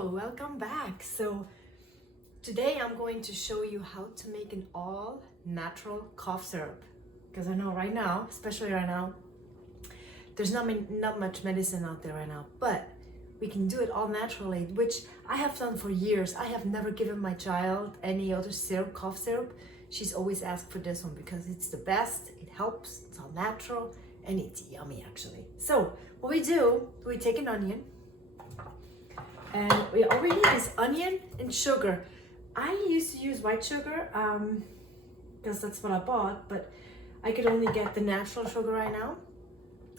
Hello, welcome back. So today I'm going to show you how to make an all natural cough syrup, because I know right now, especially right now, there's not much medicine out there right now, but we can do it all naturally, which I have done for years. I have never given my child any other syrup, cough syrup. She's always asked for this one because it's the best, it helps, it's all natural, and it's yummy actually. So what we do, we take an onion, and all we need is onion and sugar. I used to use white sugar because that's what I bought, but I could only get the natural sugar right now.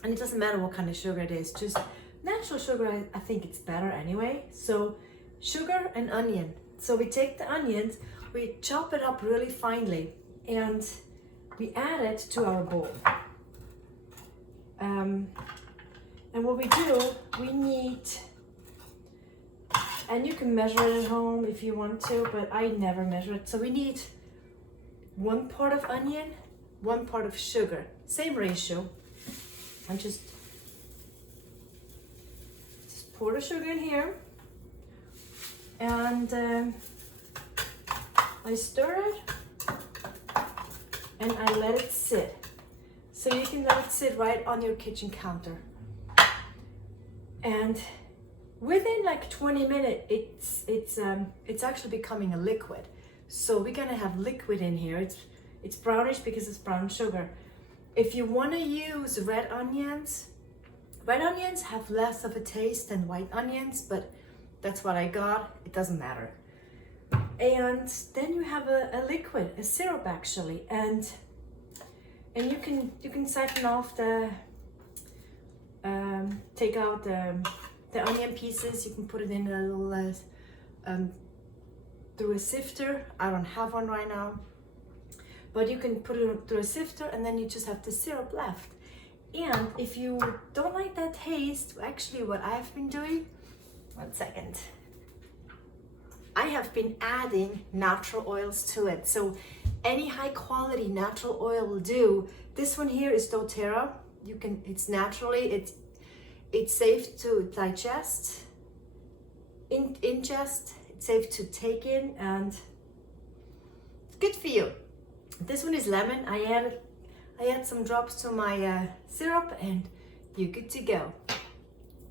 And it doesn't matter what kind of sugar it is, just natural sugar, I think it's better anyway. So sugar and onion. So we take the onions, we chop it up really finely, and we add it to our bowl. And what we do, we need, and you can measure it at home if you want to, but I never measure it. So we need 1 part of onion, 1 part of sugar, same ratio. And just pour the sugar in here, and I stir it, and I let it sit. So you can let it sit right on your kitchen counter. And within like 20 minutes, it's actually becoming a liquid. So we're gonna have liquid in here. It's brownish because it's brown sugar. If you want to use red onions have less of a taste than white onions, but that's what I got. It doesn't matter. And then you have a liquid, a syrup actually, and you can siphon off the take out the onion pieces. You can put it in a little through a sifter. I don't have one right now, but you can put it through a sifter, and then you just have the syrup left. And if you don't like that taste, actually what I have been doing, 1 second, I have been adding natural oils to it. So any high quality natural oil will do. This one here is doTerra. It's naturally, it's safe to digest, ingest, it's safe to take in, and it's good for you. This one is lemon. I add some drops to my syrup, and you're good to go.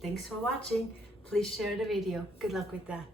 Thanks for watching. Please share the video. Good luck with that.